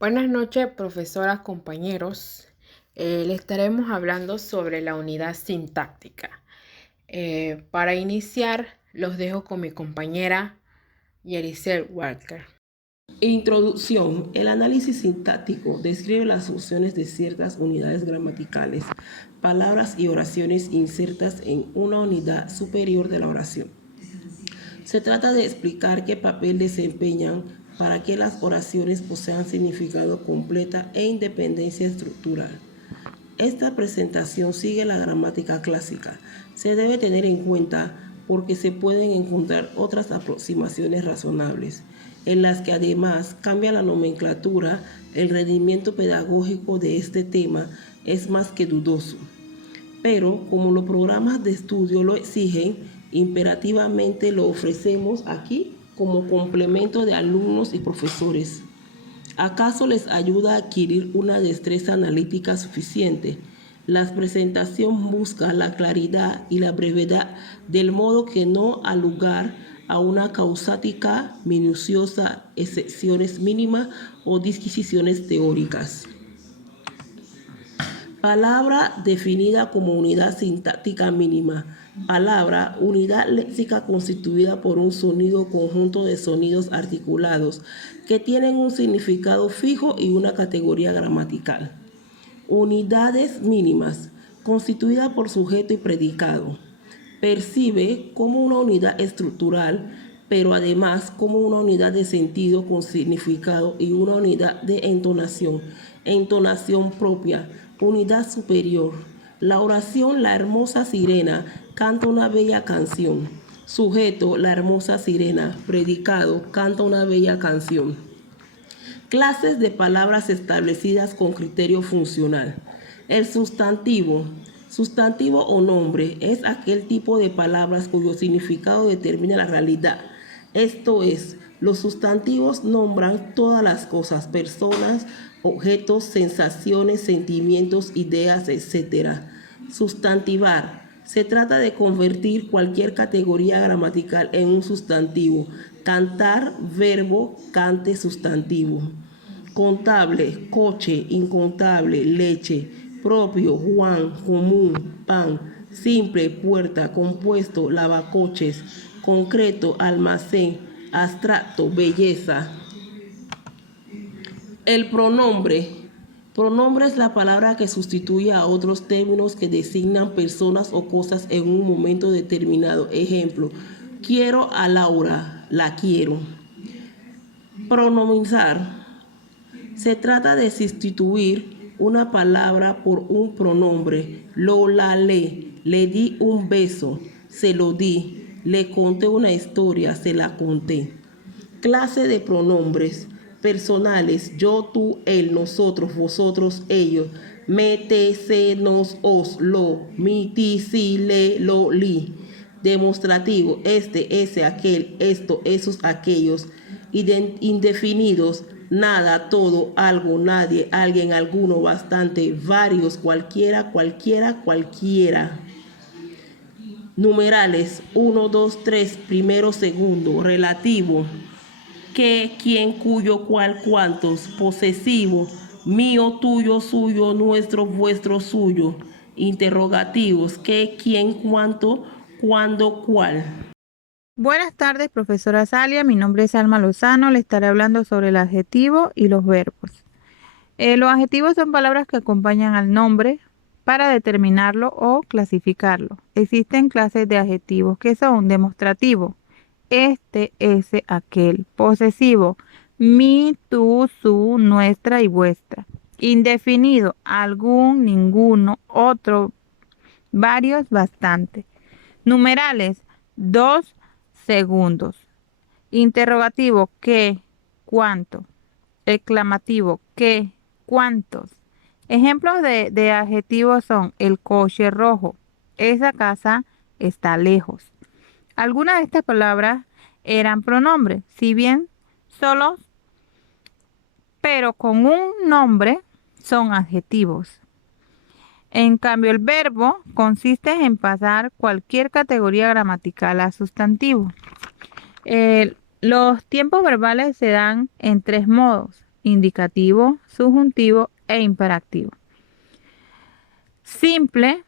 Buenas noches, profesoras, compañeros. Le estaremos hablando sobre la unidad sintáctica. Para iniciar, los dejo con mi compañera Yericel Walker. Introducción. El análisis sintáctico describe las funciones de ciertas unidades gramaticales, palabras y oraciones insertas en una unidad superior de la oración. Se trata de explicar qué papel desempeñan para que las oraciones posean significado completa e independencia estructural. Esta presentación sigue la gramática clásica. Se debe tener en cuenta porque se pueden encontrar otras aproximaciones razonables, en las que además cambia la nomenclatura. El rendimiento pedagógico de este tema es más que dudoso. Pero como los programas de estudio lo exigen, imperativamente lo ofrecemos aquí como complemento de alumnos y profesores. ¿Acaso les ayuda a adquirir una destreza analítica suficiente? La presentación busca la claridad y la brevedad, del modo que no da lugar a una causática minuciosa, excepciones mínimas o disquisiciones teóricas. Palabra definida como unidad sintáctica mínima. Palabra, unidad léxica constituida por un sonido conjunto de sonidos articulados que tienen un significado fijo y una categoría gramatical. Unidades mínimas, constituida por sujeto y predicado. Percibe como una unidad estructural, pero además como una unidad de sentido con significado y una unidad de entonación, entonación propia, unidad superior. La oración La hermosa sirena canta una bella canción. Sujeto La hermosa sirena, predicado canta una bella canción. Clases de palabras establecidas con criterio funcional. El sustantivo. Sustantivo o nombre es aquel tipo de palabras cuyo significado determina la realidad. Esto es, los sustantivos nombran todas las cosas, personas, objetos, sensaciones, sentimientos, ideas, etc. Sustantivar. Se trata de convertir cualquier categoría gramatical en un sustantivo. Cantar, verbo, cante, sustantivo. Contable, coche, incontable, leche. Propio, Juan, común, pan. Simple, puerta, compuesto, lavacoches. Concreto, almacén. Abstracto, belleza. El pronombre. Pronombre es la palabra que sustituye a otros términos que designan personas o cosas en un momento determinado. Ejemplo, quiero a Laura, la quiero. Pronominalizar. Se trata de sustituir una palabra por un pronombre. La, le di un beso, se lo di. Le conté una historia, se la conté. Clase de pronombres personales: yo, tú, él, nosotros, vosotros, ellos. Me, te, se, nos, os, lo. Mi, ti, si, le, lo, li. Demostrativo: este, ese, aquel, esto, esos, aquellos. Indefinidos: nada, todo, algo, nadie, alguien, alguno, bastante, varios, cualquiera, cualquiera, cualquiera. Numerales: 1, 2, 3, primero, segundo. Relativo: qué, quién, cuyo, cuál, cuántos. Posesivo: mío, tuyo, suyo, nuestro, vuestro, suyo. Interrogativos: qué, quién, cuánto, cuándo, cuál. Buenas tardes, profesora Salia. Mi nombre es Alma Lozano. Le estaré hablando sobre el adjetivo y los verbos. Los adjetivos son palabras que acompañan al nombre para determinarlo o clasificarlo. Existen clases de adjetivos que son: demostrativo, este, ese, aquel; posesivo, mi, tú, su, nuestra y vuestra; indefinido, algún, ninguno, otro, varios, bastante; numerales, 2 segundos; interrogativo, ¿qué? ¿Cuánto? Exclamativo, ¿qué? ¿Cuántos? Ejemplos de adjetivos son: el coche rojo, esa casa está lejos. Algunas de estas palabras eran pronombres, si bien solos, pero con un nombre, son adjetivos. En cambio, el verbo consiste en pasar cualquier categoría gramatical a sustantivo. Los tiempos verbales se dan en 3 modos: indicativo, subjuntivo e imperativo. Simple,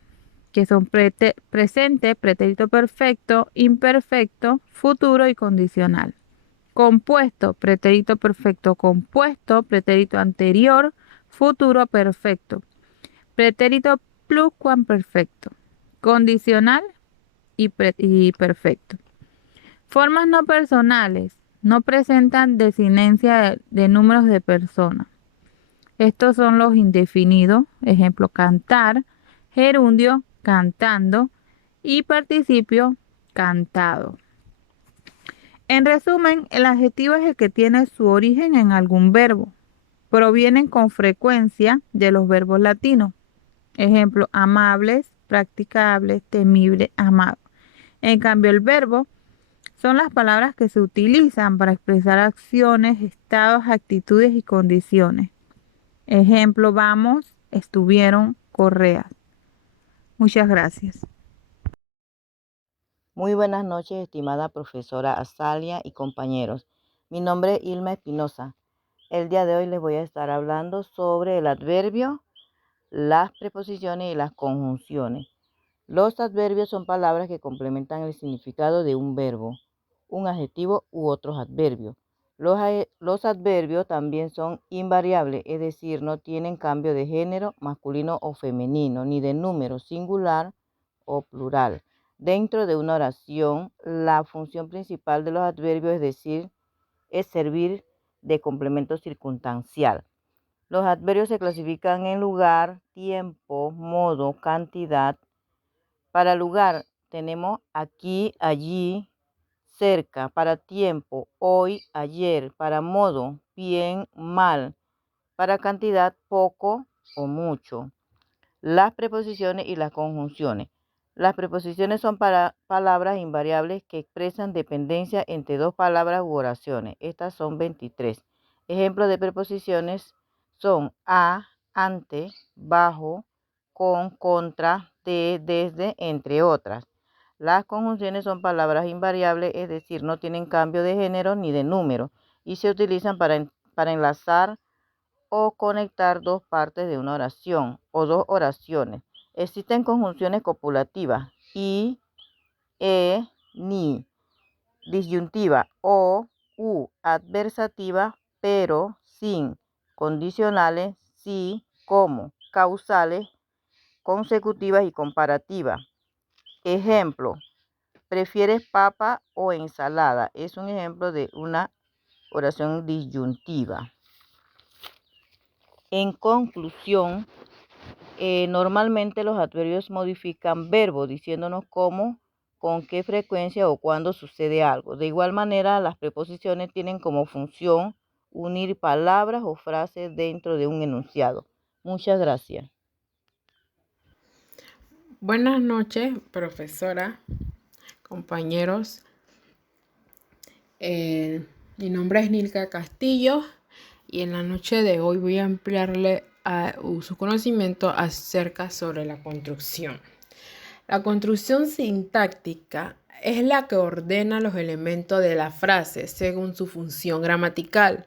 que son presente, pretérito perfecto, imperfecto, futuro y condicional. Compuesto, pretérito perfecto compuesto, pretérito anterior, futuro perfecto, pretérito pluscuamperfecto, condicional y perfecto. Formas no personales no presentan desinencia de números de personas. Estos son los indefinidos, ejemplo, cantar, gerundio, cantando y participio, cantado. En resumen, el adjetivo es el que tiene su origen en algún verbo. Provienen con frecuencia de los verbos latinos. Ejemplo, amables, practicables, temible, amado. En cambio, el verbo son las palabras que se utilizan para expresar acciones, estados, actitudes y condiciones. Ejemplo, vamos, estuvieron, correas. Muchas gracias. Muy buenas noches, estimada profesora Azalia y compañeros. Mi nombre es Ilma Espinosa. El día de hoy les voy a estar hablando sobre el adverbio, las preposiciones y las conjunciones. Los adverbios son palabras que complementan el significado de un verbo, un adjetivo u otros adverbios. Los adverbios también son invariables, es decir, no tienen cambio de género masculino o femenino, ni de número singular o plural. Dentro de una oración, la función principal de los adverbios es servir de complemento circunstancial. Los adverbios se clasifican en lugar, tiempo, modo, cantidad. Para lugar tenemos aquí, allí, cerca. Para tiempo, hoy, ayer. Para modo, bien, mal. Para cantidad, poco o mucho. Las preposiciones y las conjunciones. Las preposiciones son palabras invariables que expresan dependencia entre dos palabras u oraciones. Estas son 23. Ejemplos de preposiciones son a, ante, bajo, con, contra, de, desde, entre otras. Las conjunciones son palabras invariables, es decir, no tienen cambio de género ni de número y se utilizan para enlazar o conectar dos partes de una oración o dos oraciones. Existen conjunciones copulativas y, ni, disyuntiva o, u, adversativa, pero, sin, condicionales, sí, como, causales, consecutivas y comparativas. Ejemplo, ¿prefieres papa o ensalada? Es un ejemplo de una oración disyuntiva. En conclusión, normalmente los adverbios modifican verbos diciéndonos cómo, con qué frecuencia o cuándo sucede algo. De igual manera, las preposiciones tienen como función unir palabras o frases dentro de un enunciado. Muchas gracias. Buenas noches, profesora, compañeros. Mi nombre es Nilka Castillo y en la noche de hoy voy a ampliarle su conocimiento acerca sobre la construcción. La construcción sintáctica es la que ordena los elementos de la frase según su función gramatical,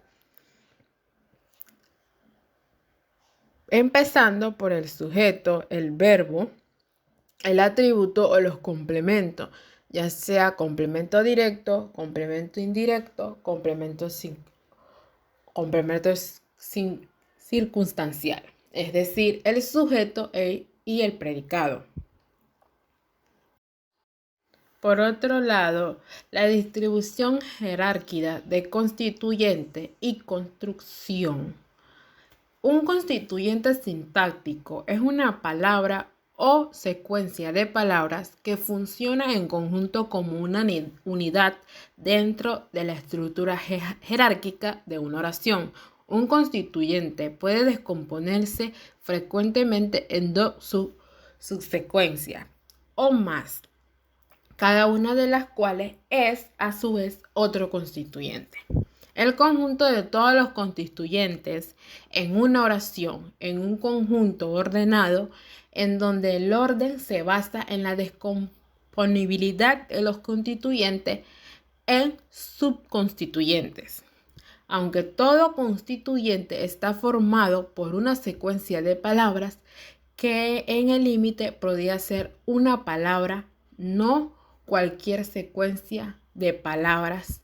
empezando por el sujeto, el verbo, el atributo o los complementos, ya sea complemento directo, complemento indirecto, complemento circunstancial, es decir, el sujeto y el predicado. Por otro lado, la distribución jerárquica de constituyente y construcción. Un constituyente sintáctico es una palabra o secuencia de palabras que funciona en conjunto como una unidad dentro de la estructura jerárquica de una oración. Un constituyente puede descomponerse frecuentemente en dos subsecuencias o más, cada una de las cuales es a su vez otro constituyente. El conjunto de todos los constituyentes en una oración, en un conjunto ordenado, en donde el orden se basa en la descomponibilidad de los constituyentes en subconstituyentes. aunque todo constituyente está formado por una secuencia de palabras que en el límite podría ser una palabra, no cualquier secuencia de palabras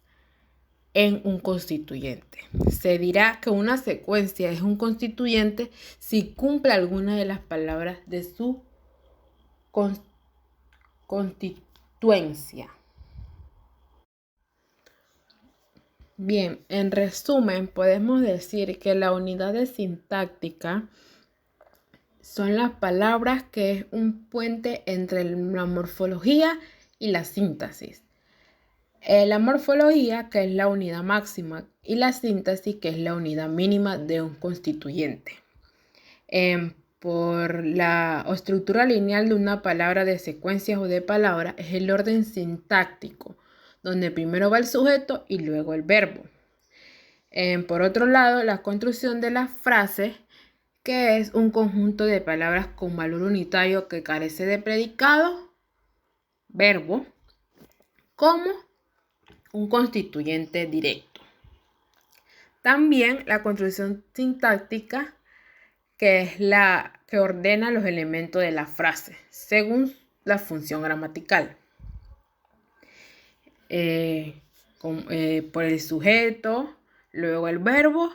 en un constituyente. Se dirá que una secuencia es un constituyente si cumple alguna de las palabras de su constituencia. Bien, en resumen, podemos decir que la unidad de sintáctica son las palabras que es un puente entre la morfología y la síntesis. La morfología, que es la unidad máxima, y la síntesis, que es la unidad mínima de un constituyente. Por la estructura lineal de una palabra, de secuencias o de palabras, es el orden sintáctico, donde primero va el sujeto y luego el verbo. Por otro lado, la construcción de las frases, que es un conjunto de palabras con valor unitario que carece de predicado, verbo, como un constituyente directo. También la construcción sintáctica, que es la que ordena los elementos de la frase según la función gramatical. Por el sujeto, luego el verbo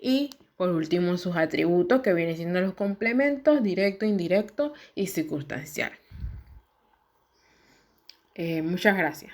y por último sus atributos, que vienen siendo los complementos directo, indirecto y circunstancial. Muchas gracias.